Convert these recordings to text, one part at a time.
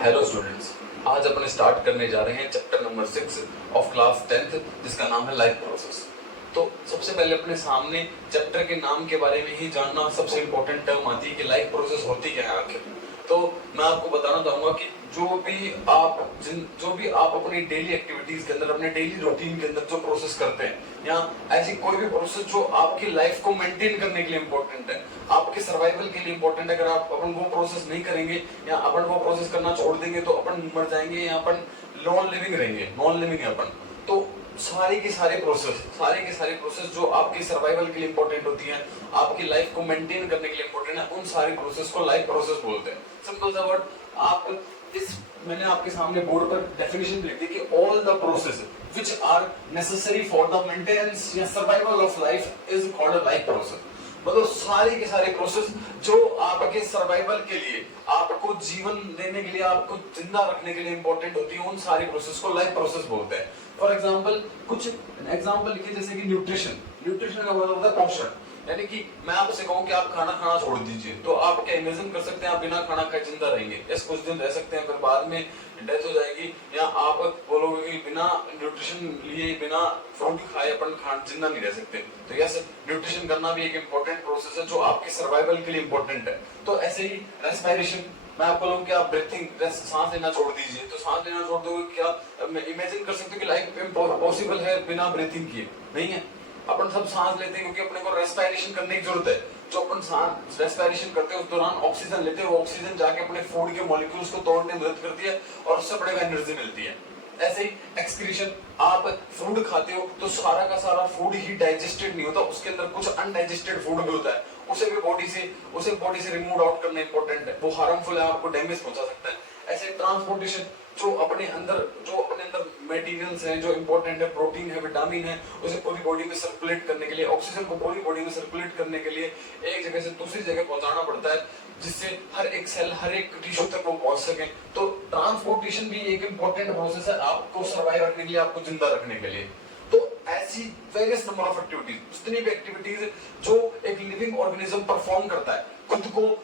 Hello students, आज अपन start करने जा रहे हैं chapter number 6 of class 10th जिसका नाम है लाइफ प्रोसेस। तो सबसे पहले अपने सामने चैप्टर के नाम के बारे में ही जानना सबसे इम्पोर्टेंट टर्म आती है कि लाइफ प्रोसेस होती क्या है आखिर। तो मैं आपको बताना चाहूंगा कि जो भी आप अपनी डेली एक्टिविटीज के अंदर, अपने डेली रूटीन के अंदर जो प्रोसेस करते हैं या ऐसी कोई भी प्रोसेस जो आपकी लाइफ को मेंटेन करने के लिए इम्पोर्टेंट है, आपके सर्वाइवल के लिए इम्पोर्टेंट है, अगर आप अपन वो प्रोसेस नहीं करेंगे या अपन वो प्रोसेस करना छोड़ देंगे तो अपन मर जाएंगे या अपन नॉन लिविंग रहेंगे, नॉन लिविंग है अपन। तो सारे के सारे प्रोसेस जो आपकी सर्वाइवल के लिए इंपॉर्टेंट होती हैं, आपकी लाइफ को मेंटेन करने के लिए इंपॉर्टेंट है, उन सारे प्रोसेस को लाइफ प्रोसेस बोलते हैं। सिंपल सा वर्ड, आप मैंने आपके सामने बोर्ड पर डेफिनेशन लिख दी कि all the process which are necessary for the maintenance या survival of life is called a life process. मतलब सारे के सारे प्रोसेस जो आपके सर्वाइवल के लिए, आपको जीवन देने के लिए, आपको जिंदा रखने के लिए इंपॉर्टेंट होती है, उन सारी प्रोसेस को लाइफ प्रोसेस बोलते हैं। फॉर एग्जांपल कुछ एग्जांपल लिखिए, जैसे कि न्यूट्रिशन का मतलब होता है पोषण। यानी कि मैं आपसे कहूं कि आप खाना खाना छोड़ दीजिए, तो आप क्या इमेजिन कर सकते हैं आप बिना खाना खाए जिंदा रहेंगे? यस, कुछ दिन रह सकते हैं, फिर बाद में डेथ हो जाएगी। या आप बोलोगे कि बिना न्यूट्रिशन लिए, बिना फूड खाए अपन जिंदा नहीं रह सकते। तो यस, न्यूट्रिशन करना भी एक इम्पोर्टेंट प्रोसेस है जो आपके सर्वाइवल के लिए इम्पोर्टेंट है। तो ऐसे ही रेस्पिरेशन, मैं आपको बोलूं कि आप ब्रीथिंग, सांस लेना छोड़ दीजिए, तो सांस लेना छोड़ दोगे, क्या इमेजिन कर सकते हो कि लाइफ पॉसिबल है बिना ब्रीथिंग किए? नहीं है। अपन सब सांस लेते हैं क्योंकि अपने को रेस्पिरेशन करने की जरूरत है। जो अपन सांस रेस्पिरेशन करते हैं उस दौरान ऑक्सीजन लेते हैं, वो ऑक्सीजन जाके अपने फूड के मॉलिक्यूल्स को तोड़ने में मदद करती है और उससे बड़े एनर्जी मिलती है। ऐसे ही एक्सक्रीशन, आप फूड खाते हो तो सारा का सारा फूड ही डाइजेस्टेड नहीं होता, उसके अंदर कुछ अनडाइजेस्टेड फूड भी होता है, उसे बॉडी से रिमूव आउट करना इंपॉर्टेंट है, वो हार्मफुल है, आपको डैमेज पहुंचा सकता है। ऐसे ट्रांसपोर्टेशन, जो अपने अंदर मटेरियल्स हैं जो इंपॉर्टेंट है, प्रोटीन है, विटामिन है, उसे पूरी बॉडी में सर्कुलेट करने के लिए, ऑक्सीजन को पूरी बॉडी में सर्कुलेट करने के लिए एक जगह से दूसरी जगह पहुंचाना पड़ता है, जिससे हर एक सेल, हर एक टिश्यू तक वो पहुंच सके। तो ट्रांसपोर्टेशन भी एक इंपॉर्टेंट प्रोसेस है आपको सर्वाइव रखने के लिए, आपको जिंदा रखने के लिए। तो ऐसी वेरियस नंबर ऑफ एक्टिविटीज, जितनी भी एक्टिविटीज जो एक लिविंग ऑर्गेनिज्म परफॉर्म करता है खुद को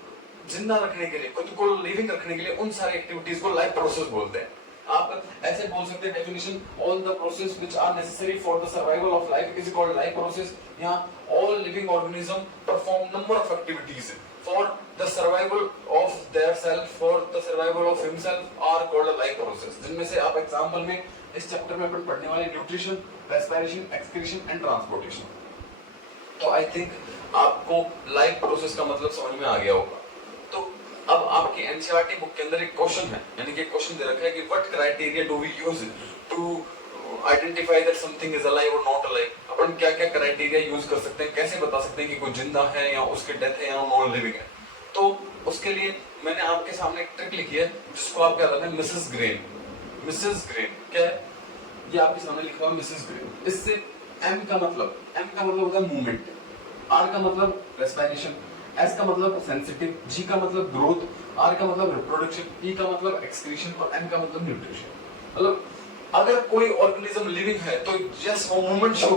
जिंदा रखने के लिए, खुद को लिविंग रखने के लिए, उन सारी एक्टिविटीज को लाइफ प्रोसेस बोलते हैं। आप ऐसे बोल सकते हैं definition, all the process which are necessary for the survival of life is called life process. या all living organism perform number of activities for the survival of their self, for the survival of himself are called a life process. जिनमें से आप example में इस chapter में अपन पढ़ने वाले nutrition, respiration, excretion and transportation. तो आई थिंक आपको लाइफ प्रोसेस का मतलब समझ में आ गया होगा। तो अब आपकी एनसीईआरटी बुक के अंदर एक क्वेश्चन है, यानी कि क्वेश्चन दे रखा है कि what criteria do we use to identify that something is alive और नॉट अलाइव। अपन क्या क्या क्राइटेरिया यूज कर सकते हैं, कैसे बता सकते हैं कि कोई जिंदा है या उसके डेथ है या नॉन लिविंग है? तो उसके लिए मैंने आपके सामने एक ट्रिक लिखी है जिसको आप क्या कहते हैं, मिसेस ग्रेन। मिसेस ग्रेन क्या है? ये आपके सामने लिखा हुआ मिसेस ग्रेन। इससे एम का मतलब होता है मूवमेंट, आर का मतलब रेस्पिरेशन, एस का मतलब सेंसिटिव, जी का मतलब ग्रोथ, आर का मतलब रिप्रोडक्शन, ई का मतलब एक्सक्रीशन और एन का मतलब न्यूट्रिशन। मतलब अगर कोई ऑर्गेनिज्म लिविंग है तो जस्ट वो मूवमेंट शो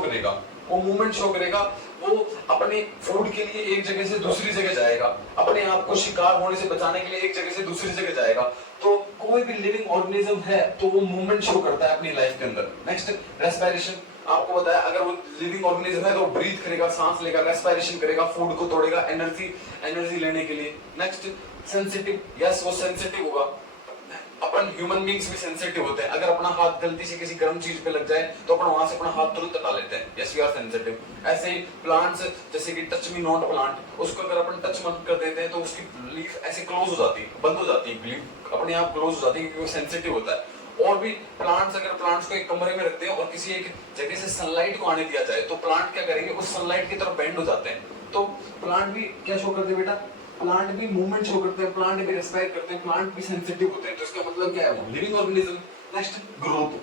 करेगा, वो अपने फूड के लिए एक जगह से दूसरी जगह जाएगा, अपने आप को शिकार होने से बचाने के लिए एक जगह से दूसरी जगह जाएगा। तो कोई भी लिविंग ऑर्गेनिज्म है तो वो मूवमेंट शो करता है अपनी लाइफ के अंदर। नेक्स्ट रेस्पिरेशन, आपको बताया अगर वो लिविंग ऑर्गेनिज्म है तो ब्रीथ करेगा, सांस लेगा, रेस्पिरेशन करेगा, फूड को तोड़ेगा एनर्जी लेने के लिए। नेक्स्ट सेंसिटिव, यस वो सेंसिटिव होगा। अपन ह्यूमन बींग्स भी सेंसिटिव होते हैं, अगर अपना हाथ गलती से किसी गर्म चीज पे लग जाए तो अपन वहां से अपना हाथ तुरंत हटा लेते हैं, यस वी आर सेंसिटिव। ऐसे ही प्लांट्स, जैसे कि टच मी नॉट प्लांट, उसको अगर अपन टच मत कर देते हैं तो उसकी लीफ ऐसे क्लोज हो जाती है, बंद हो जाती है, लीफ अपने आप क्लोज हो जाती है क्योंकि वो सेंसिटिव होता है। और भी प्लांट्स, अगर प्लांट्स को एक कमरे में रखते हैं और किसी एक जगह से सनलाइट को आने दिया जाए तो प्लांट क्या करेंगे, उस सनलाइट की तरफ बेंड हो जाते हैं। तो प्लांट भी क्या शो करते हैं बेटा, प्लांट भी मूवमेंट शो करते हैं, प्लांट भी रेस्पायर करते हैं, प्लांट भी सेंसिटिव होते हैं। तो इसका मतलब क्या है, वो लिविंग ऑर्गेनिज्म। नेक्स्ट ग्रोथ,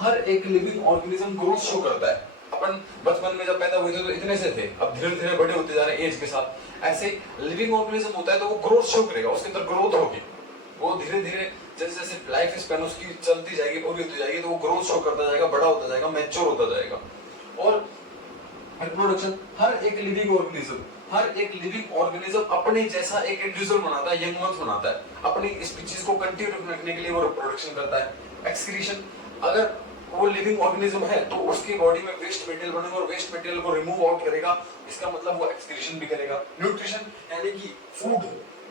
हर एक लिविंग ऑर्गेनिज्म ग्रोथ शो करता है। अपन बचपन में जब पैदा हुए थे तो इतने से थे, अब धीरे धीरे बड़े होते जा रहे हैं एज के साथ। ऐसे लिविंग ऑर्गेनिज्म होता है तो वो ग्रोथ शो करेगा, उसके अंदर ग्रोथ होगी, वो धीरे धीरे जैसे जैसे लाइफ स्पैन उसकी चलती जाएगी, पूरी होती जाएगी, तो वो ग्रोथ शो करता जाएगा, बड़ा होता जाएगा, मैच्योर होता जाएगा। और रिप्रोडक्शन, हर एक लिविंग ऑर्गेनिज्म हर एक लिविंग ऑर्गेनिज्म अपने जैसा एक इंडिविजुअल बनाता है, यंग वंस बनाता है, अपनी स्पीशीज को कंटिन्यू रखने के लिए वो रिप्रोडक्शन करता है। एक्सक्रीशन, अगर वो लिविंग ऑर्गेनिज्म है तो उसकी बॉडी में वेस्ट मटेरियल बनेगा और वेस्ट मटेरियल को रिमूव आउट करेगा, इसका मतलब वो एक्सक्रीशन भी करेगा। न्यूट्रिशन यानी कि फूड,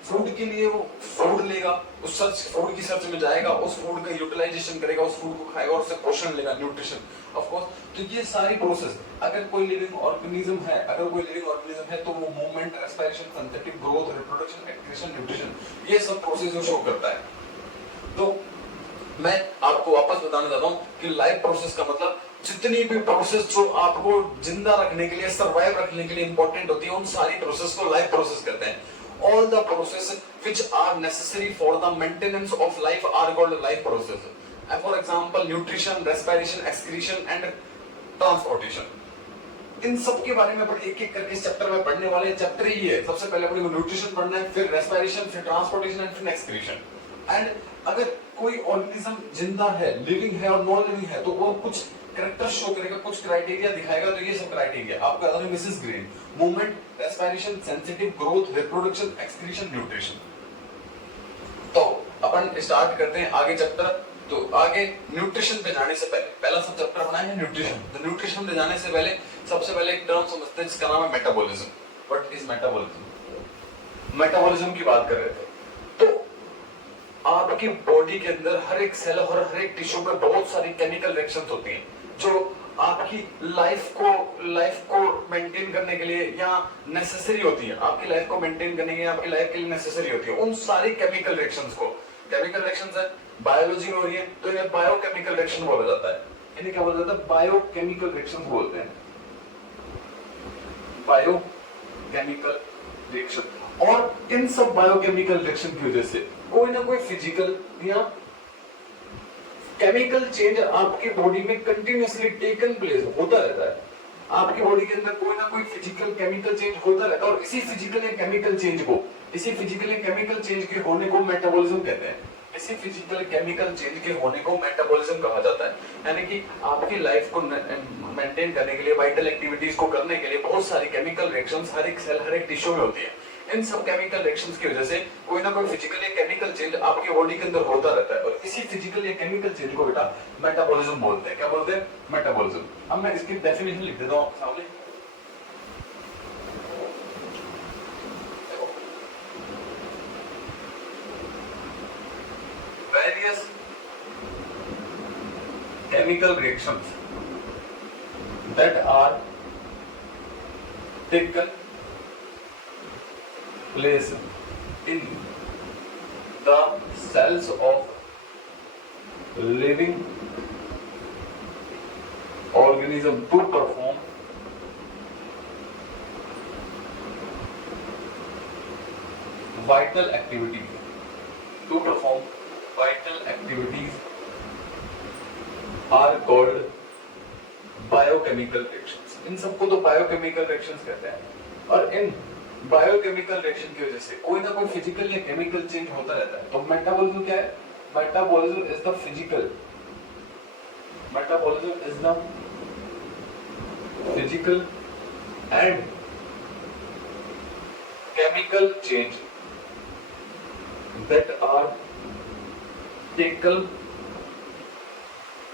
फूड के लिए वो फूड लेगा, उस सर्च फूड की सर्च में जाएगा, उस फूड का यूटिलाइजेशन करेगा, उस फूड को खाएगा और उससे पोषण लेगा, न्यूट्रिशन ऑफ कोर्स। तो ये सारी प्रोसेस, अगर कोई लिविंग ऑर्गेनिज्म है, तो वो movement, respiration, synthetic growth, reproduction, excretion, nutrition, ये सब प्रोसेस शो करता है। तो मैं आपको वापस बताना चाहता हूँ कि लाइफ प्रोसेस का मतलब जितनी भी प्रोसेस जो आपको जिंदा रखने के लिए, सर्वाइव रखने के लिए इंपॉर्टेंट होती है, उन सारी प्रोसेस को लाइफ प्रोसेस कहते हैं। All the processes which are necessary for the maintenance of life are called life processes. And for example, nutrition, respiration, excretion and transportation. इन सब के बारे में अपन एक एक करके इस चैप्टर में पढ़ने वाले हैं। चैप्टर ही है, सबसे पहले अपने को न्यूट्रिशन पढ़ना है, फिर रेस्पिरेशन, फिर ट्रांसपोर्टेशन एंड फिर एक्सक्रीशन। एंड अगर कोई ऑर्गेनिज्म जिंदा है, लिविंग है और नॉन लिविंग है, तो वो कुछ कैरेक्टर शो करेगा, कुछ क्राइटेरिया दिखाएगा। तो ये सब क्राइटेरिया आपको याद है, Mrs green, movement, respiration, sensitive growth, reproduction, excretion, nutrition. तो अपन स्टार्ट करते हैं आगे चैप्टर। तो आगे न्यूट्रिशन पे जाने से पहले, पहला सब चैप्टर बना है न्यूट्रिशन। तो न्यूट्रिशन पे जाने से पहले सबसे पहले एक टर्म समझते हैं जिसका नाम है metabolism. What is metabolism? Metabolism की बात कर रहे थे। तो आपकी बॉडी के अंदर हर एक सेल और हर एक टिश्यू में बहुत सारी केमिकल रिएक्शंस होती हैं जो आपकी लाइफ को मेंटेन करने के लिए या नेसेसरी होती है, आपकी लाइफ को मेंटेन करने के लिए, आपकी लाइफ के लिए नेसेसरी होती है। उन सारी केमिकल रिएक्शंस को, केमिकल रिएक्शंस है, बायोलॉजी में हो रही है तो इन्हें बायोकेमिकल रिएक्शन बोला जाता है। इन्हें क्या बोला जाता है? बायोकेमिकल रिएक्शंस बोलते हैं, बायोकेमिकल रिएक्शन। और इन सब बायोकेमिकल रिएक्शन की वजह से कोई ना कोई फिजिकल या केमिकल चेंज आपकी बॉडी में कंटिन्यूअसली टेकन प्लेस होता रहता है। आपकी बॉडी के अंदर कोई ना कोई फिजिकल केमिकल चेंज होता रहता है और इसी फिजिकल या केमिकल चेंज के होने को मेटाबॉलिज्म कहते हैं। इसी फिजिकल केमिकल चेंज के होने को मेटाबॉलिज्म कहा जाता है। यानी कि आपकी लाइफ को मेंटेन करने के लिए, वाइटल एक्टिविटीज को करने के लिए बहुत सारी केमिकल रिएक्शंस हर एक सेल, हर एक टिश्यू में होती है। इन सब केमिकल रिएक्शंस की वजह से कोई ना कोई फिजिकल या केमिकल चेंज आपकी बॉडी के अंदर होता रहता है और इसी फिजिकल या केमिकल चेंज को बेटा मेटाबॉलिज्म बोलते हैं। क्या बोलते हैं? मेटाबॉलिज्म। अब मैं इसकी डेफिनेशन लिख देता हूं आपके सामने। Various chemical reactions that are taken place in the cells of living organism to perform vital activities, are called biochemical reactions। इन सबको तो बायोकेमिकल रिएक्शंस कहते हैं और इन बायोकेमिकल रिएक्शन की वजह से कोई ना कोई फिजिकल या केमिकल चेंज होता रहता है। तो मेटाबॉलिज्म क्या है? Metabolism is the physical and chemical change that are taken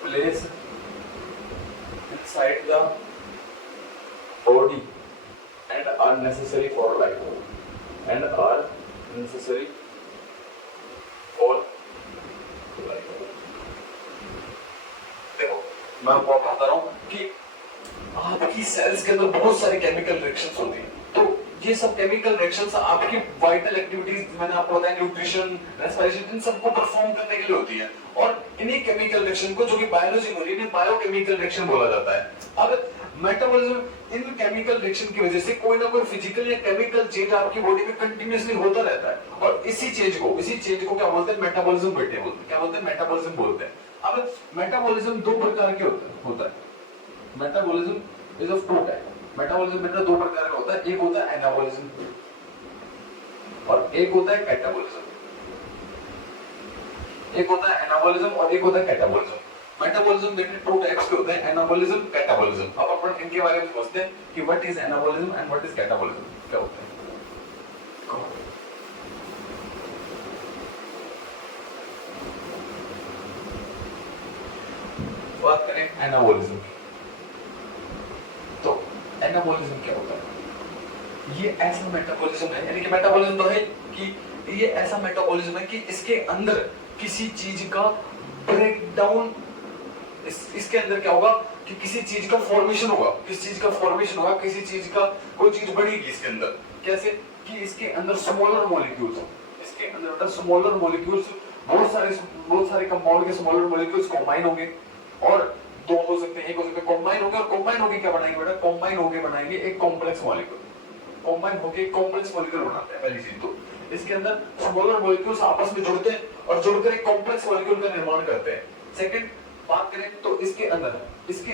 place inside the body and are necessary for life देखो मैं आपको बता रहा हूं कि आपकी सेल्स के अंदर बहुत सारी केमिकल रिएक्शंस होती हैं। तो ये सब केमिकल रिएक्शंस आपकी वाइटल एक्टिविटीज, मैंने आपको बताया, न्यूट्रिशन, रेस्पिरेशन, इन सबको परफॉर्म करने के लिए होती है और इन्हीं केमिकल रिएक्शन को, जो कि बायोलॉजी में हो रही है, बायोकेमिकल रिएक्शन बोला जाता है। अब मेटाबॉलिज्म, इन केमिकल रिएक्शन की वजह से कोई ना कोई फिजिकल या केमिकल चेंज आपकी बॉडी में कंटिन्यूअसली होता रहता है और इसी चेंज को क्या बोलते हैं? मेटाबॉलिज्म बोलते हैं। क्या बोलते हैं? मेटाबॉलिज्म बोलते हैं। अब मेटाबॉलिज्म दो प्रकार के होता है। Metabolism is of two type. Metabolism में दो प्रकार का होता है, एक होता है एनाबॉलिज्म और एक होता है कैटाबॉलिज्म। एक होता है एनाबॉलिज्म और एक होता है कैटाबॉलिज्म। मेटाबॉलिज्म में टू टाइप्स के होते हैं, एनाबॉलिज्म, कैटाबॉलिज्म। अब अपन इनके बारे में समझते हैं कि what is anabolism and what is catabolism. क्या होते हैं? बात करें एनाबॉलिज्म की, तो एनाबॉलिज्म क्या होता है? ये ऐसा मेटाबॉलिज्म है, यानी कि मेटाबॉलिज्म तो है कि ये ऐसा मेटाबॉलिज्म है कि इसके अंदर किसी चीज का ब्रेकडाउन, इसके अंदर क्या होगा कि किसी चीज का फॉर्मेशन होगा, किसी चीज का फॉर्मेशन होगा, किसी चीज का कोई चीज बढ़ेगी इसके अंदर। कैसे कि इसके अंदर स्मॉलर मॉलिक्यूल्स, इसके अंदर स्मॉलर मॉलिक्यूल्स, बहुत सारे कंपाउंड के स्मॉलर मॉलिक्यूल्स कंबाइन होंगे, और दो हो सकते हैं, एक हो सकते हैं, कंबाइन होंगे, और कंबाइन होके क्या बनाएंगे बेटा? कंबाइन होके बनाएंगे एक कॉम्प्लेक्स मॉलिक्यूल, कंबाइन होके कॉम्प्लेक्स मॉलिक्यूल बनाते हैं। पहली चीज तो इसके अंदर स्मॉलर मॉलिक्यूल्स आपस में जुड़ते हैं और जुड़कर एक कॉम्प्लेक्स मॉलिक्यूल का निर्माण करते हैं। सेकंड बात करें तो इसके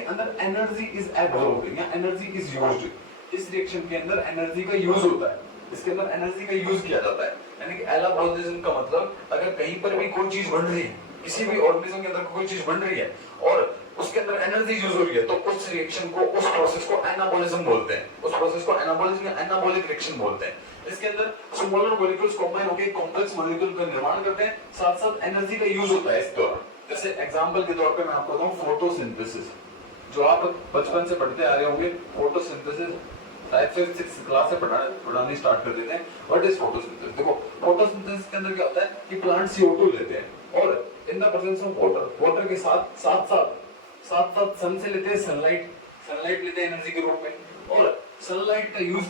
अंदर एनर्जी इज एब्सॉर्ब्ड या एनर्जी इज यूज्ड। इस रिएक्शन के अंदर एनर्जी का यूज होता है, इसके अंदर एनर्जी का यूज किया जाता है। यानी कि एनाबॉलिज्म का मतलब अगर कहीं पर भी कोई चीज बन रही है, किसी भी ऑर्गेनिज्म के अंदर कोई चीज बन रही है और उसके अंदर एनर्जी यूज हो रही है, तो उस रिएक्शन को, उस प्रोसेस को एनाबॉलिज्म बोलते हैं। उस प्रोसेस को एनाबॉलिज्म या एनाबॉलिक रिएक्शन बोलते हैं। इसके अंदर स्मॉलर मॉलिक्यूल्स कंबाइन होकर कॉम्प्लेक्स मॉलिक्यूल का निर्माण करते हैं, साथ साथ एनर्जी का यूज होता है इस दौरान। जैसे एग्जांपल के तौर पे मैं आपको बताऊं फोटोसिंथेसिस, जो आप बचपन से पढ़ते आ रहे होंगे। फोटोसिंथेसिस शायद से 6th क्लास से पढ़ानी स्टार्ट कर देते हैं। What is photosynthesis? देखो फोटोसिंथेसिस के अंदर क्या होता है कि प्लांट CO2 लेते हैं और in the presence of water के साथ सन से लेते हैं सनलाइट लेते हैं एनर्जी के रूप में, और सनलाइट का यूज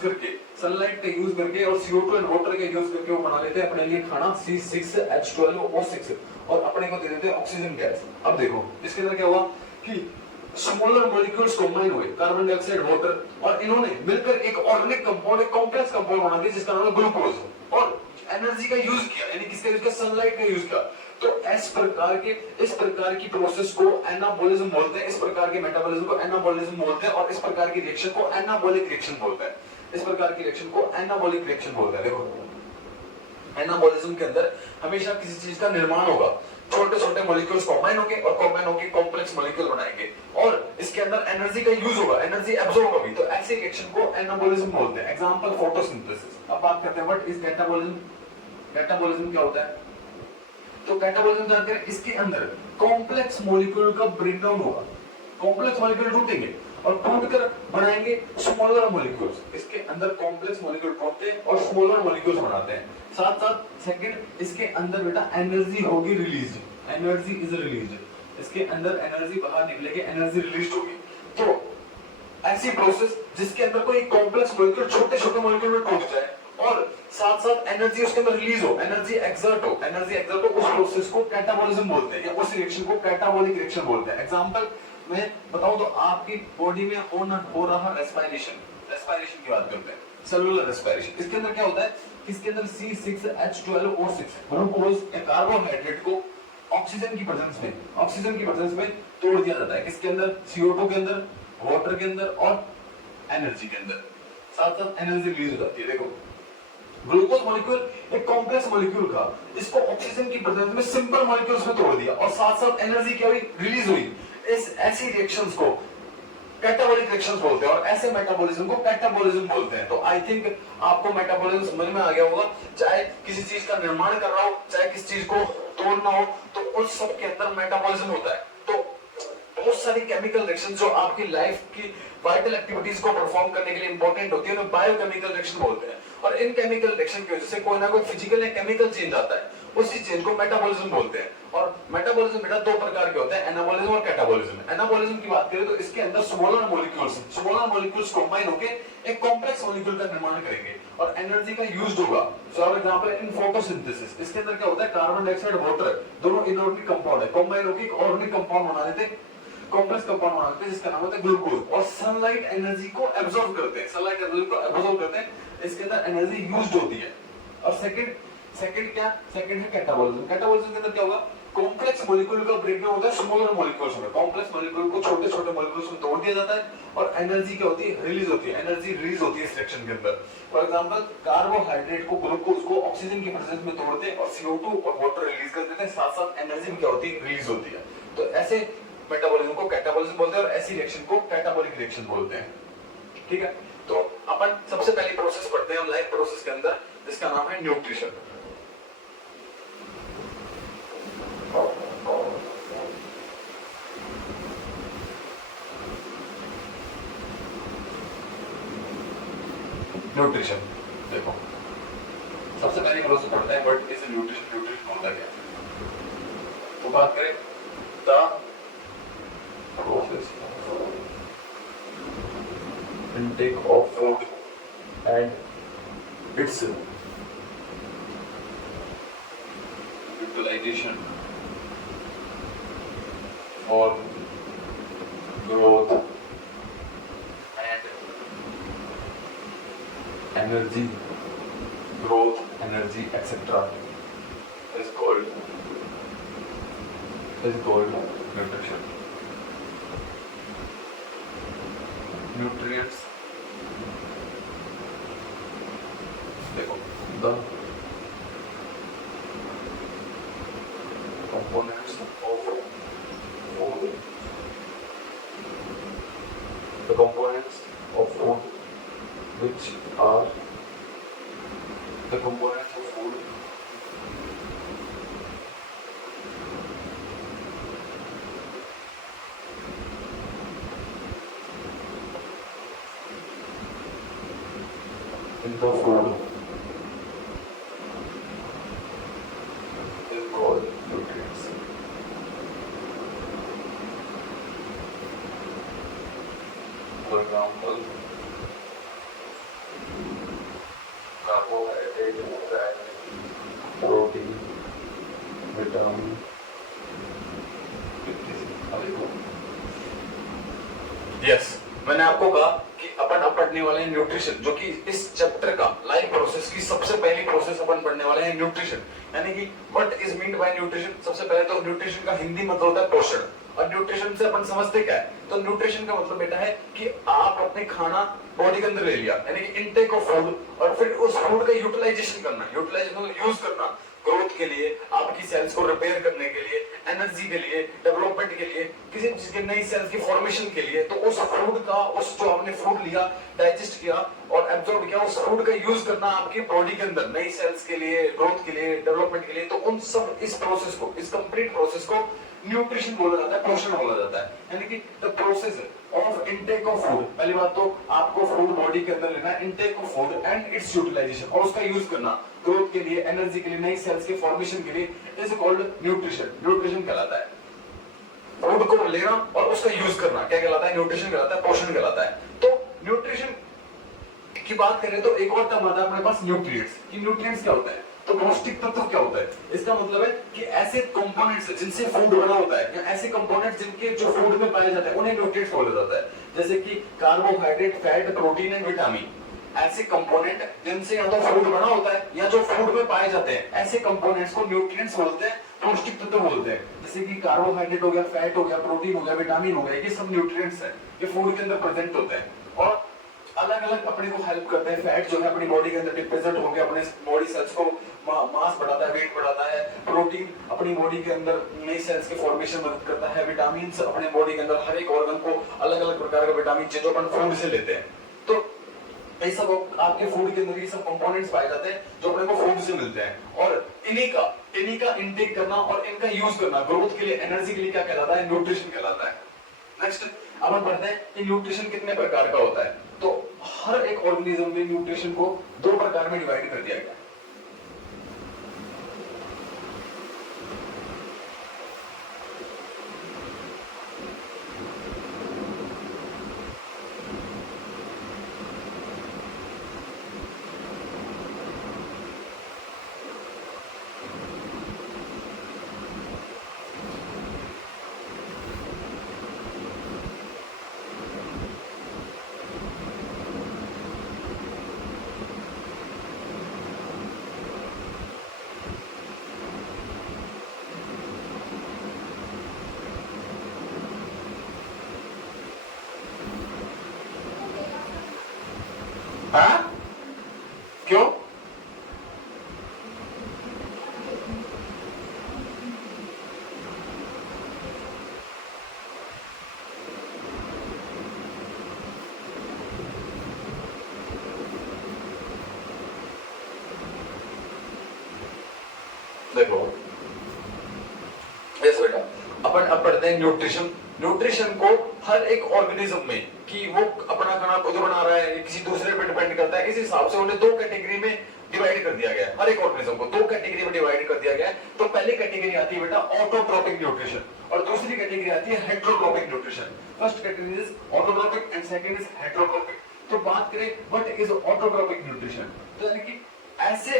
करके और CO2 एंड वाटर का यूज करके वो बना लेते हैं अपने लिए खाना C6H12O6 और अपने को दे देते हैं ऑक्सीजन गैस। अब देखो इसके अंदर क्या हुआ कि स्मॉलर मॉलिक्यूल्स कंबाइन हुए, कार्बन डाइऑक्साइड, वाटर, और इन्होंने मिलकर एक ऑर्गेनिक कंपाउंड, एक कॉम्प्लेक्स कंपाउंड बना दिया जिसका नाम है ग्लूकोज, और एनर्जी का यूज किया, यानी किसका यूज किया? सनलाइट का यूज किया। तो इस प्रकार की प्रोसेस को एनाबॉलिज्म बोलते हैं, इस प्रकार के मेटाबॉलिज्म को एनाबॉलिज्म बोलते हैं, और इस प्रकार की रिएक्शन को एनाबॉलिक रिएक्शन बोलते हैं। इस प्रकार की रिएक्शन को एनाबॉलिक रिएक्शन बोलते हैं। देखो एनाबॉलिज्म के अंदर हमेशा किसी चीज का निर्माण होगा, छोटे छोटे मॉलिक्यूल्स कंबाइन होंगे और कंबाइन होकर कॉम्प्लेक्स मॉलिक्यूल बनाएंगे, और इसके अंदर एनर्जी का यूज होगा, एनर्जी एब्सॉर्ब होगी, तो ऐसे रिएक्शन को एनाबॉलिज्म बोलते हैं। Example photosynthesis. अब बात करते हैं व्हाट इज कैटाबॉलिज्म। कैटाबॉलिज्म क्या होता है? तो कैटाबॉलिज्म जानते हैं, इसके अंदर कॉम्प्लेक्स मॉलिक्यूल का ब्रेकडाउन होगा, कॉम्प्लेक्स मॉलिक्यूल टूटेंगे और टूटकर बनाएंगे स्मॉलर मॉलिक्यूल्स। इसके अंदर कॉम्प्लेक्स मॉलिक्यूल टूटते हैं और स्मॉलर मॉलिक्यूल्स बनाते हैं। साथ साथ सेकंड इसके अंदर बेटा एनर्जी होगी रिलीज, एनर्जी इज रिलीज, इसके अंदर एनर्जी बाहर निकलेगी, एनर्जी रिलीज होगी। तो ऐसी प्रोसेस जिसके अंदर कोई कॉम्प्लेक्स मॉलिक्यूल छोटे छोटे मॉलिक्यूल में टूट जाए और साथ साथ एनर्जी उसके अंदर रिलीज हो, एनर्जी एक्सर्ट हो, उस प्रोसेस को कैटाबॉलिज्म बोलते हैं, या उस रिएक्शन को कैटाबॉलिक रिएक्शन बोलते हैं। एग्जांपल मैं बताऊं तो आपकी बॉडी में हो रहा रेस्पिरेशन की बात करते हैं, सेलुलर रेस्पिरेशन। इसके अंदर क्या होता है? इसके अंदर C6H12O6 ग्लूकोज या कार्बोहाइड्रेट को ऑक्सीजन की प्रेजेंस में तोड़ दिया जाता है। किसके अंदर? CO2 के अंदर, वाटर के अंदर और एनर्जी के अंदर, साथ साथ एनर्जी रिलीज हो जाती है। देखो ग्लूकोज मॉलिक्यूल एक कॉम्प्लेक्स मॉलिक्यूल था, इसको ऑक्सीजन की प्रेजेंस में सिंपल मॉलिक्यूल्स में तोड़ दिया और साथ साथ एनर्जी क्या हुई? रिलीज हुई। इस ऐसी रिएक्शंस को कैटाबॉलिक रिएक्शंस बोलते हैं और ऐसे मेटाबॉलिज्म को कैटाबॉलिज्म बोलते हैं। तो आई थिंक आपको मेटाबॉलिज्म समझ में आ गया होगा। चाहे किसी चीज का निर्माण कर रहा हो, चाहे किसी चीज को तोड़ना हो, तो उस सब के अंदर मेटाबॉलिज्म होता है। तो बहुत सारी केमिकल रिएक्शन जो आपकी लाइफ की वाइटल एक्टिविटीज को परफॉर्म करने के लिए इंपॉर्टेंट होती है, उन्हें बायोकेमिकल रिएक्शन बोलते हैं। और इन केमिकल रिएक्शन की वजह से कोई ना कोई फिजिकल या केमिकल चेंज आता है, उसी चेंज को मेटाबॉलिज्म बोलते हैं। और मेटाबॉलिज्म बेटा दो प्रकार के होते हैं, एनाबॉलिज्म और कैटाबॉलिज्म। एनाबॉलिज्म की बात करें तो इसके अंदर स्मॉलर मॉलिक्यूल्स कंबाइन होकर एक कॉम्प्लेक्स मॉलिक्यूल का निर्माण करेंगे और एनर्जी का यूज होगा। फॉर एग्जांपल इन फोटोसिंथेसिस, इसके अंदर क्या होता है? कार्बन डाइऑक्साइड, वाटर दोनों इनऑर्गेनिक कंपाउंड है, कंबाइन होकर एक ऑर्गेनिक कंपाउंड बना देते हैं, कॉम्प्लेक्स कंपाउंड बनाते हैं जिसका नाम होता है ग्लूकोज, और सनलाइट एनर्जी को एब्सॉर्ब करते हैं, इसके अंदर एनर्जी यूज्ड होती है। और सेकंड है कैटाबॉलिज्म। कैटाबॉलिज्म के अंदर क्या होगा? कॉम्प्लेक्स मॉलिक्यूल का ब्रेकडाउन होता है स्मॉलर मॉलिक्यूल्स में, कॉम्प्लेक्स मॉलिक्यूल को छोटे छोटे मॉलिक्यूल्स में तोड़ दिया जाता है और एनर्जी क्या होती है? रिलीज होती है, एनर्जी रिलीज होती है इस रिएक्शन के अंदर। फॉर एग्जांपल कार्बोहाइड्रेट को, ग्लूकोज को ऑक्सीजन की प्रेजेंस में तोड़ते हैं और CO2 और वाटर रिलीज कर देते हैं, साथ साथ एनर्जी क्या होती है? रिलीज होती है। तो ऐसे मेटाबॉलिज्म को कैटाबॉलिज्म बोलते हैं और ऐसी रिएक्शन को कैटाबॉलिक रिएक्शन बोलते हैं। ठीक है, तो अपन सबसे पहली प्रोसेस पढ़ते हैं हम लाइफ प्रोसेस के अंदर, जिसका नाम है न्यूट्रिशन। न्यूट्रिशन देखो, सबसे पहली प्रोसेस पढ़ते हैं व्हाट इज न्यूट्रिशन, न्यूट्रिशन होता क्या है। तो बात करें the process intake of food and its utilization for growth and energy, growth, energy, etc. is called nutrition. Nutrients, देखो, the components of food, the components of food which are the components of food in the food is called nutrients. For example, carbohydrate, fat, protein, vitamin. Yes, मैंने आपको कहा कि अपन अब पढ़ने वाले हैं nutrition, जो कि इस चैप्टर का लाइफ प्रोसेस की सबसे पहली प्रोसेस अपन पढ़ने वाले हैं न्यूट्रिशन। यानी कि what is meant by nutrition. सबसे पहले तो न्यूट्रिशन का हिंदी मतलब होता है पोषण, और न्यूट्रिशन से अपन समझते क्या है। तो न्यूट्रिशन का मतलब बेटा है कि आप अपने खाना बॉडी के अंदर ले लिया, यानी कि इनटेक ऑफ फूड, और फिर उस फूड का यूटिलाइजेशन करना, यूटिलाइजेशन यूज करना ग्रोथ के लिए, आपकी सेल्स को रिपेयर करने के लिए, एनर्जी के लिए, डेवलपमेंट के लिए, किसी चीज के नई सेल्स की फॉर्मेशन के लिए। तो उस फूड का, उस जो आपने फूड लिया, डाइजेस्ट किया और एब्जॉर्ब किया, उस फूड का यूज करना आपकी बॉडी के अंदर नई सेल्स के लिए, ग्रोथ के लिए, डेवलपमेंट के लिए। तो उन सब इस प्रोसेस को, इस कंप्लीट प्रोसेस को न्यूट्रिशन बोला जाता है, पोषण बोला जाता है। यानी कि the process of intake of food, पहली बात तो आपको फूड बॉडी के अंदर लेना, intake of food and its utilisation, और उसका यूज करना ग्रोथ के लिए, एनर्जी के लिए, नई सेल्स के फॉर्मेशन के लिए, इज कॉल्ड न्यूट्रिशन। न्यूट्रिशन कहलाता है फूड को लेना और उसका यूज करना, क्या कहलाता है? न्यूट्रिशन कहलाता है, पोषण कहलाता है। तो न्यूट्रिशन की बात करें तो एक और टर्म आता है अपने पास न्यूट्रिएंट्स। कि न्यूट्रिएंट्स क्या होता है? तो पौष्टिक तत्व क्या होता है? इसका मतलब है कि ऐसे कंपोनेंट्स जिनसे फूड बना होता है, या ऐसे कंपोनेंट्स जिनके जो फूड में पाए जाते हैं, उन्हें न्यूट्रिएंट्स बोला जाता है। जैसे कि carbohydrate, fat, protein and vitamin, ऐसे कंपोनेंट जिनसे या तो फूड बना होता है या जो फूड में पाए जाते हैं, ऐसे कंपोनेंट्स को न्यूट्रिएंट्स बोलते हैं, पौष्टिक तत्व बोलते हैं। जैसे कि कार्बोहाइड्रेट हो गया, फैट हो गया, प्रोटीन हो गया, विटामिन हो गया, ये सब न्यूट्रिएंट्स हैं, ये फूड के अंदर प्रेजेंट होते हैं और अलग अलग अपने को हेल्प करते हैं। फैट जो है अपनी बॉडी के अंदर डिपोजिट होकर अपने बॉडी सेल्स को मास बढ़ाता है, वेट बढ़ाता है। प्रोटीन अपनी बॉडी के अंदर नई सेल्स के फॉर्मेशन मदद करता है। विटामिन अपने बॉडी के अंदर हर एक ऑर्गन को अलग अलग प्रकार का विटामिन चाहिए जो अपन फूड से लेते हैं। तो ये सब आपके फूड के अंदर ये सब कंपोनेंट्स पाए जाते हैं जो अपने को फूड से मिलते हैं, और इन्हीं का इंटेक करना और इनका यूज करना ग्रोथ के लिए, एनर्जी के लिए क्या कहलाता है? न्यूट्रिशन कहलाता है। नेक्स्ट अपन पढ़ते हैं कि न्यूट्रिशन कितने प्रकार का होता है। तो हर एक ऑर्गेनिज्म में न्यूट्रिशन को दो प्रकार में डिवाइड कर दिया गया। देखो यस बेटा, अपन अब पढ़ते हैं न्यूट्रिशन। न्यूट्रिशन को हर एक ऑर्गेनिज्म में कि वो अपना खाना खुद बना रहा है किसी दूसरे पे डिपेंड करता है, इस हिसाब से उन्हें दो कैटेगरी में डिवाइड कर दिया गया है। हर एक ऑर्गेनिज्म को दो कैटेगरी में डिवाइड कर दिया गया है। तो पहली कैटेगरी आती है बेटा ऑटोट्रोपिक न्यूट्रिशन और दूसरी कैटेगरी आती है heterotrophic nutrition. First category is autotrophic and second is heterotrophic. तो बात करें व्हाट इज ऑटोट्रोपिक न्यूट्रिशन, तो यानी कि ऐसे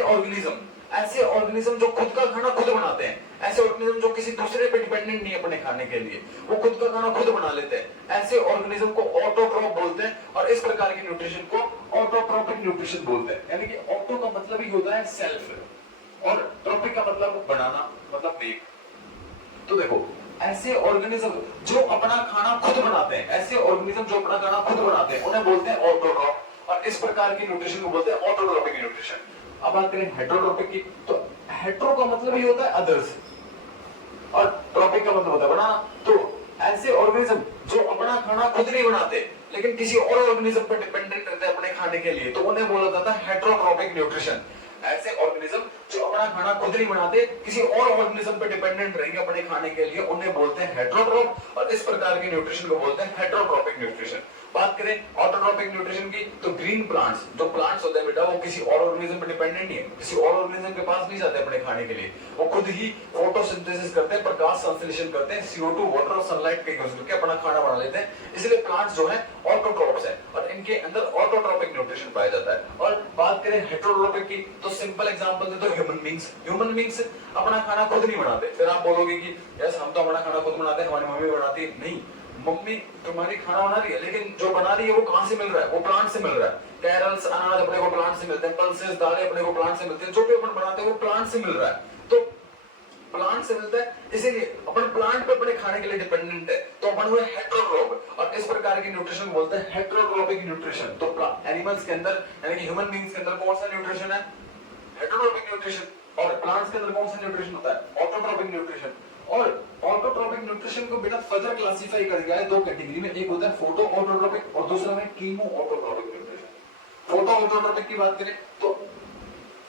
ऑर्गेनिज्म जो खुद का खाना खुद बनाते हैं, ऐसे ऑर्गेनिज्म जो किसी दूसरे पे डिपेंडेंट नहीं है अपने खाने के लिए, वो खुद का खाना खुद बना लेते हैं, ऐसे ऑर्गेनिज्म को ऑटोट्रोप बोलते हैं। और इस प्रकार की न्यूट्रिशन को ऑटोट्रोपिक न्यूट्रिशन बोलते हैं। यानी कि ऑटो का मतलब ही होता है सेल्फ और ट्रोपिक का मतलब बनाना, मतलब मेक। तो देखो ऐसे ऑर्गेनिज्म जो अपना खाना खुद बनाते हैं, ऐसे ऑर्गेनिज्म जो अपना खाना खुद बनाते हैं उन्हें बोलते हैं ऑटोट्रोप और इस प्रकार की न्यूट्रिशन को बोलते हैं ऑटोट्रोपिक न्यूट्रिशन। अब बात करें हेटेरोट्रोपिक की, तो हेटेरो का मतलब ही होता है अदर्स और ट्रोपिक का मतलब होता है बनाना। तो ऐसे ऑर्गेनिज्म जो अपना खाना खुद नहीं बनाते लेकिन किसी और ऑर्गेनिज्म पर डिपेंडेंट रहते हैं अपने खाने के लिए, तो उन्हें बोला जाता है हेटेरोट्रोपिक न्यूट्रिशन। ऐसे ऑर्गेनिज्म जो अपना खाना खुद नहीं बनाते किसी और ऑर्गेनिज्म पर डिपेंडेंट रहेंगे अपने खाने के लिए, उन्हें बोलते हैं हेटेरोट्रोप और इस प्रकार के न्यूट्रिशन को बोलते हैं हेटेरोट्रोपिक न्यूट्रिशन। बात करें ऑटोट्रोपिक न्यूट्रिशन की, तो ग्रीन प्लांट्स, जो प्लांट्स होते हैं बेटा वो किसी और ऑर्गेनिज्म पर डिपेंडेंट नहीं है, किसी और ऑर्गेनिज्म के पास नहीं जाते अपने खाने के लिए, वो खुद ही फोटोसिंथेसिस करते हैं, प्रकाश संश्लेषण करते हैं, CO2 वाटर और सनलाइट का यूज करके अपना खाना बना लेते हैं। इसलिए प्लांट्स जो है ऑटोट्रोप्स है और इनके अंदर ऑटोट्रोपिक न्यूट्रिशन पाया जाता है। और बात करें हेटेरोट्रोपिक की, तो सिंपल एग्जांपल दे दो ह्यूमन बींग्स अपना खाना खुद नहीं बनाते। फिर आप बोलोगे कि यस हम तो अपना खाना खुद बनाते हैं, हमारी मम्मी बनाती है। नहीं, मम्मी तुम्हारी खाना बना रही है लेकिन जो बना रही है वो कहां से मिल रहा है, वो प्लांट से मिल रहा है। कैरल्स अनाज अपने को प्लांट से मिलते हैं, पल्सेस दालें अपने को प्लांट से मिलते हैं, जो भी अपन बनाते हैं वो प्लांट से मिल रहा है। तो प्लांट से मिलता है, इसीलिए अपन प्लांट पे अपने खाने के लिए डिपेंडेंट है, तो अपन हुए हेटेरोट्रोप और इस प्रकार की न्यूट्रिशन बोलते हैं हेटेरोट्रोपिक न्यूट्रिशन। तो एनिमल्स के अंदर यानी कि ह्यूमन बीइंग्स के अंदर कौन सा न्यूट्रिशन है, हेटेरोट्रोपिक न्यूट्रिशन, और प्लांट्स के अंदर कौन सा न्यूट्रिशन होता है, ऑटोट्रोपिक न्यूट्रिशन। और ऑटोट्रोपिक न्यूट्रिशन को बिना फर्दर क्लासिफाई कर दिया है दो कैटेगरी में, एक होता है फोटो ऑटोट्रोपिक और दूसरा है chemo autotrophic nutrition. Photo autotrophic की बात करें तो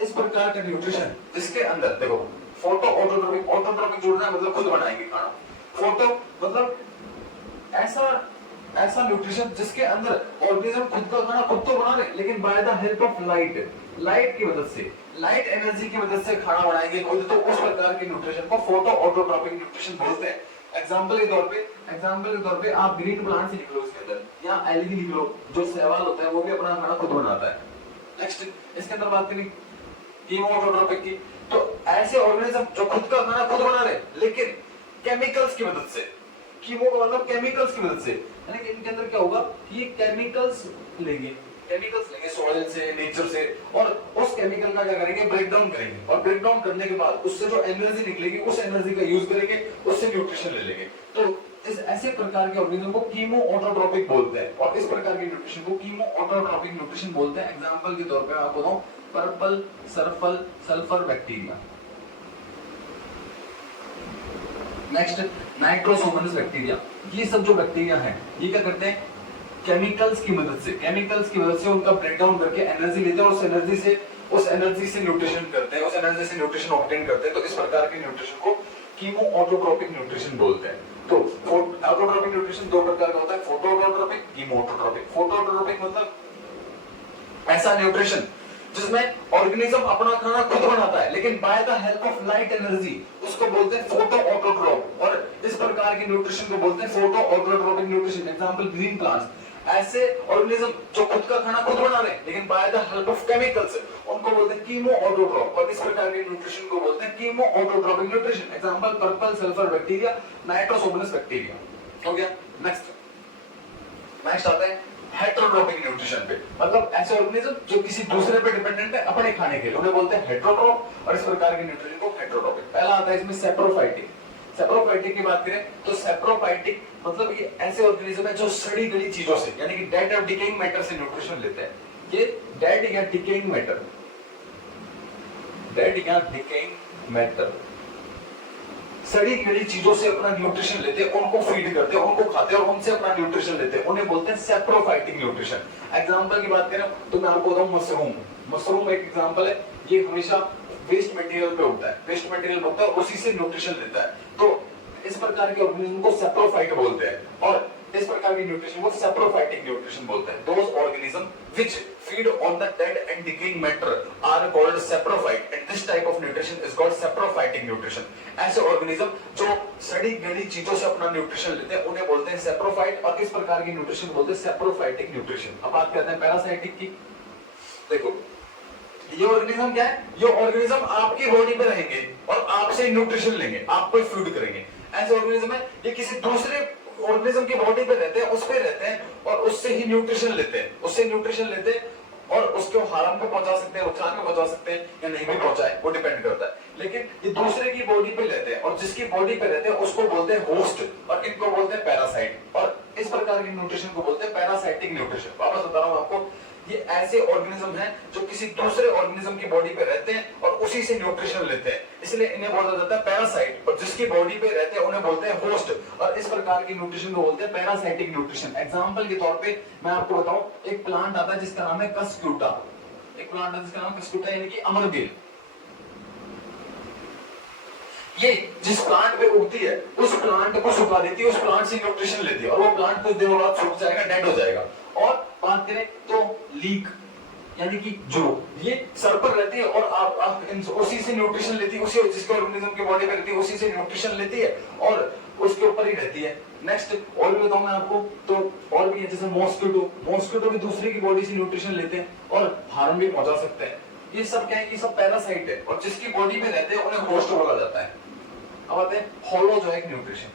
इस प्रकार का न्यूट्रिशन जिसके अंदर देखो फोटो ऑटोट्रोपिक, ऑटोट्रोपिक जोड़ना है मतलब खुद बनाएंगे खाना, फोटो मतलब ऐसा न्यूट्रिशन जिसके अंदर ऑर्गेनिज्म खुद का खाना खुद तो बना रहे लेकिन by the help of light की मदद से, लाइट एनर्जी की मदद से खाना बनाएंगे खुद, तो उस प्रकार के न्यूट्रिशन को फोटो ऑटोट्रोपिक न्यूट्रिशन बोलते हैं। एग्जांपल के तौर पे आप ग्रीन प्लांट्स लिख लो, इसके अंदर या एलगी लिख लो, जो शैवाल होता है वो भी अपना खाना खुद बनाता है। नेक्स्ट इसके अंदर बात करें कीमो ऑटोट्रोपिक की, तो ऐसे ऑर्गेनिज्म जो खुद का खाना खुद बना रहे लेकिन केमिकल्स की मदद से, कीमो का मतलब केमिकल्स की मदद से, यानी कि इनके अंदर क्या होगा, ये केमिकल्स लेंगे सॉइल से, नेचर से, और उस केमिकल का क्या करेंगे, ब्रेक डाउन करेंगे, और ब्रेक डाउन करने के बाद उससे जो एनर्जी निकलेगी उस एनर्जी का यूज करेंगे, उससे न्यूट्रिशन ले लेंगे। तो इस ऐसे प्रकार के ऑर्गेनिज्म को कीमो ऑटोट्रोपिक बोलते हैं और इस प्रकार के न्यूट्रिशन को कीमो ऑटोट्रोपिक न्यूट्रिशन बोलते हैं। एग्जांपल के तौर पे आपको बताऊं, purple sulphur bacteria, next Nitrosomonas bacteria, ये सब जो बैक्टीरिया हैं ये क्या करते हैं, केमिकल्स की मदद से उनका ब्रेक डाउन करके एनर्जी लेते हैं और उस एनर्जी से न्यूट्रिशन करते हैं, उस एनर्जी से न्यूट्रिशन ऑब्टेन करते हैं। तो इस प्रकार के न्यूट्रिशन को कीमो ऑटोट्रोपिक न्यूट्रिशन बोलते हैं। तो ऑटोट्रोपिक न्यूट्रिशन दो प्रकार का होता है, photo autotrophic, chemo autotrophic. Photo autotrophic मतलब ऐसा न्यूट्रिशन जिसमें ऑर्गेनिज्म अपना खाना खुद बनाता है लेकिन by the help of light energy, उसको बोलते हैं फोटो ऑटोट्रोप और इस प्रकार के न्यूट्रिशन को बोलते हैं photo autotrophic nutrition. Example green plants, ऐसे ऑर्गेनिज्म जो खुद का खाना खुद बना रहे हैं लेकिन by the help of chemicals, उनको बोलते हैं कीमो ऑटोट्रोप और इस प्रकार के न्यूट्रिशन को बोलते हैं chemo autotrophic nutrition. Example purple sulphur bacteria, Nitrosomonas bacteria. हो गया। नेक्स्ट आता है हेटेरोट्रोपिक न्यूट्रिशन पे, मतलब ऐसे ऑर्गेनिज्म जो किसी दूसरे पे डिपेंडेंट है अपने खाने के लिए, उन्हें बोलते हैं हेटेरोट्रोप और इस प्रकार के न्यूट्रिशन को हेटेरोट्रोपिक। पहला आता है इसमें सेप्रोफाइटिक की बात करें तो सेप्रोफाइटिक मतलब ये ऐसे ऑर्गेनिज्म है जो सड़ी गली चीजों से यानी कि डेड और डिकेइंग मैटर से न्यूट्रिशन लेते हैं। ये डेड या डिकेइंग मैटर सड़ी गली चीजों से अपना न्यूट्रिशन लेते हैं, उनको फीड करते हैं, उनको खाते हैं और उनसे अपना न्यूट्रिशन लेते हैं, उन्हें बोलते हैं सेप्रोफाइटिक न्यूट्रिशन। एग्जांपल की बात करें तो मैं आपको बताऊं मशरूम एक एग्जांपल है। ये हमेशा वेस्ट मटेरियल पे उगता है, वेस्ट मटेरियल होता है उसी से न्यूट्रिशन लेता है। तो इस प्रकार के ऑर्गेनिज्म को सैप्रोफाइट बोलते हैं और इस प्रकार की न्यूट्रिशन को सैप्रोफाइटिक न्यूट्रिशन बोलते हैं। Those organism which feed on the dead and decaying matter are called saprophyte and this type of nutrition is called saprophytic nutrition. ऐसे ऑर्गेनिज्म जो सड़ी गली चीजों से अपना न्यूट्रिशन लेते हैं उन्हें बोलते हैं सैप्रोफाइट और इस प्रकार की न्यूट्रिशन बोलते हैं सैप्रोफाइटिक न्यूट्रिशन। अब बात करते हैं पैरासाइटिक की। देखो ये ऑर्गेनिज्म क्या है, ये ऑर्गेनिज्म आपकी बॉडी में रहेंगे और आपसे न्यूट्रिशन लेंगे, आपको फीड करेंगे। ऐसे ऑर्गेनिज्म है ये किसी दूसरे ऑर्गेनिज्म की बॉडी पे रहते हैं, उस पे रहते हैं और उससे ही न्यूट्रिशन लेते हैं, उससे न्यूट्रिशन लेते हैं और उसको हार्म पे पहुंचा सकते हैं, नुकसान में पहुंचा सकते हैं या नहीं भी पहुंचाए, वो डिपेंड करता है। लेकिन ये दूसरे की बॉडी पे रहते हैं और जिसकी बॉडी पे रहते हैं उसको बोलते हैं होस्ट और इनको बोलते हैं पैरासाइट और इस प्रकार की न्यूट्रिशन को बोलते हैं पैरासाइटिक न्यूट्रिशन। वापस बता रहा हूं आपको, ये ऐसे ऑर्गेनिज्म हैं जो किसी दूसरे ऑर्गेनिज्म की बॉडी पे रहते हैं और उसी से न्यूट्रिशन लेते हैं, इसलिए इन्हें बोला जाता है पैरासाइट। और जिसकी बॉडी पे रहते हैं उन्हें बोलते हैं होस्ट और इस प्रकार की न्यूट्रिशन को बोलते हैं पैरासाइटिक न्यूट्रिशन। एग्जांपल के तौर पे मैं आपको बताऊं, एक प्लांट आता है जिसका नाम है कस्क्यूटा, एक प्लांट है जिसका नाम कस्क्यूटा यानी कि अमरबेल। ये जिस प्लांट पे उगती है उस प्लांट को सुखा देती है, उस प्लांट से न्यूट्रिशन लेती है और वो प्लांट कुछ दिनों बाद सूख जाएगा, डेड हो जाएगा। और बात करें तो लीक यानी कि जो ये सर पर रहती है और आप उसी से न्यूट्रिशन लेती है, उसी जिसके ऑर्गेनिज्म की बॉडी पे रहती है उसी से न्यूट्रिशन लेती है और उसके ऊपर ही रहती है। नेक्स्ट और भी बताऊं मैं आपको तो और भी है, जैसे मॉस्किटो भी दूसरे की बॉडी से न्यूट्रिशन लेते हैं और हार्म भी पहुंचा सकते हैं। ये सब क्या है, ये सब पैरासाइट है और जिसकी बॉडी में रहते हैं उन्हें होस्ट बोला जाता है। अब आते हैं होलोजोइक न्यूट्रिशन।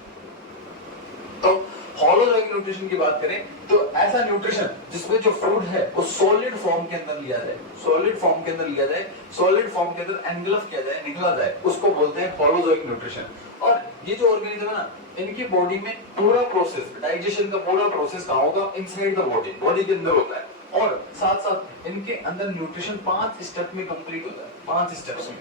तो होलोजोइक न्यूट्रिशन की बात करें तो ऐसा न्यूट्रिशन जिसमें जो फूड है वो सॉलिड फॉर्म के अंदर लिया जाए, सॉलिड फॉर्म के अंदर लिया जाए, सॉलिड फॉर्म के अंदर एनगल्फ किया जाए, निकला जाए, उसको बोलते हैं होलोजोइक न्यूट्रिशन। और ये जो ऑर्गेनिज्म है ना, इनकी बॉडी में पूरा प्रोसेस, डाइजेशन का पूरा प्रोसेस कहां होगा, इनसाइड द बॉडी, बॉडी के अंदर होता है और साथ साथ इनके अंदर न्यूट्रिशन 5 स्टेप में कंप्लीट होता है, 5 स्टेप्स में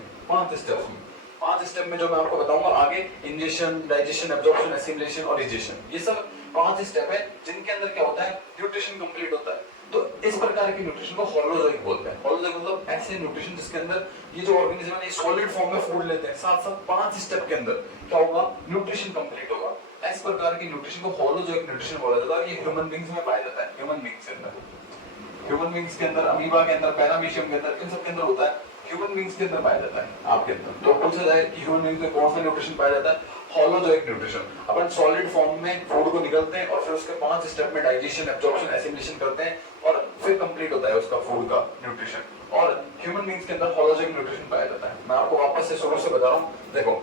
5 स्टेप में जो मैं आपको बताऊंगा आगे, इंजेक्शन, डाइजेशन, एब्जॉर्प्शन, एसिमिलेशन और डाइजेशन, ये सब 5 स्टेप है जिनके अंदर क्या होता है, न्यूट्रिशन कंप्लीट होता है। तो इस प्रकार के न्यूट्रिशन को होलोजोइक बोलते हैं। होलोजोइक मतलब ऐसे न्यूट्रिशन जिसके अंदर ये जो ऑर्गेनिज्म है सॉलिड फॉर्म में फूड लेते हैं, साथ साथ 5 स्टेप के अंदर क्या होगा, न्यूट्रिशन कंप्लीट होगा। इस प्रकार की न्यूट्रिशन को होलोजोइक न्यूट्रिशन बोला जाता है। ये ह्यूमन बीइंग्स में पाया जाता है, ह्यूमन बीइंग्स के अंदर, अमीबा के अंदर, पैरामीशियम के अंदर, इन सब के अंदर होता है। ह्यूमन बीइंग्स के अंदर पाया जाता है आपके अंदर। तो पूछा जाए कि ह्यूमन बीइंग्स में कौन सा न्यूट्रिशन पाया जाता है, होलोजोइक न्यूट्रिशन। अपन सॉलिड फॉर्म में फूड को निकलते हैं और फिर उसके 5 स्टेप में डाइजेशन, एब्जॉर्प्शन, एसिमिलेशन करते हैं और फिर कंप्लीट होता है उसका फूड का न्यूट्रिशन। और ह्यूमन बीइंग्स के अंदर होलोजोइक न्यूट्रिशन पाया जाता है। मैं आपको वापस से शुरू से बता रहा हूं, देखो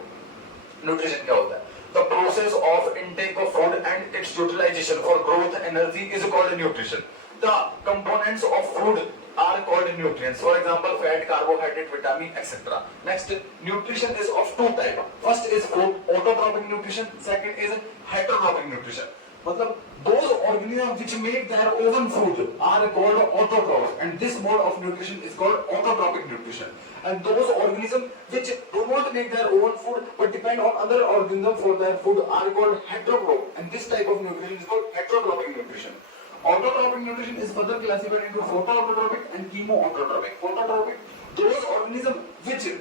न्यूट्रिशन क्या होता है। The process of intake of food and its utilization for growth energy is called nutrition. The components of food are called nutrients. For example, fat, carbohydrate, vitamin, etc. Next, nutrition is of two types. First is food autotrophic nutrition. Second is heterotrophic nutrition. मतलब those organisms which make their own food are called autotrophs, and this mode of nutrition is called autotrophic nutrition. And those organisms which do not make their own food but depend on other organisms for their food are called heterotroph, and this type of nutrition is called heterotrophic nutrition. Autotrophic nutrition is further classified into photoautotrophic and chemoautotrophic. Photoautotrophic, those organisms which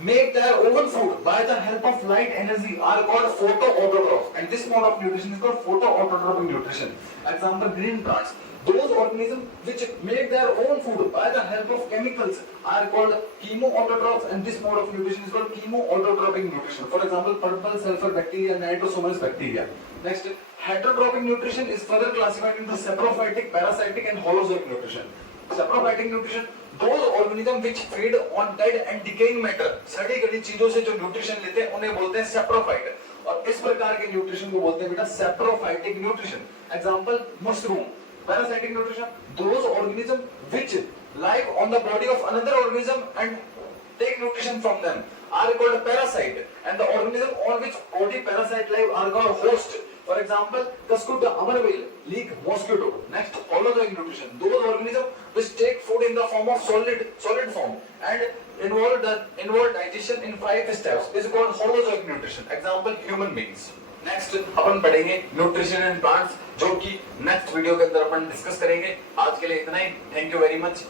make their own food by the help of light energy are called photoautotrophs, and this mode of nutrition is called photoautotrophic nutrition. Example, green plants. Those organisms which make their own food by the help of chemicals are called chemoautotrophs, and this mode of nutrition is called chemoautotrophic nutrition. For example, purple sulfur bacteria, nitrosomonas bacteria. Next, heterotrophic nutrition is further classified into saprophytic, parasitic and holozoic nutrition. Saprophytic nutrition, those organisms which feed on dead and decaying matter, सड़ी गली चीजों से जो nutrition लेते हैं उन्हें बोलते हैं saprophyte, और इस प्रकार के न्यूट्रिशन को बोलते हैं बेटा saprophytic nutrition. Example, mushroom. Parasitic nutrition, those organisms which live on the body of another organism and take nutrition from them are called parasite, and the organism on which body parasite live are called host. For example, Cuscuta, Amarville, leek, mosquito. Next, holozoic nutrition, those organisms which take food in the form of solid form and involve digestion in 5 steps is called holozoic nutrition. Example, human beings. Next अपन पढ़ेंगे nutrition and plants, जो कि next video के अंदर अपन discuss करेंगे। आज के लिए इतना ही। Thank you very much.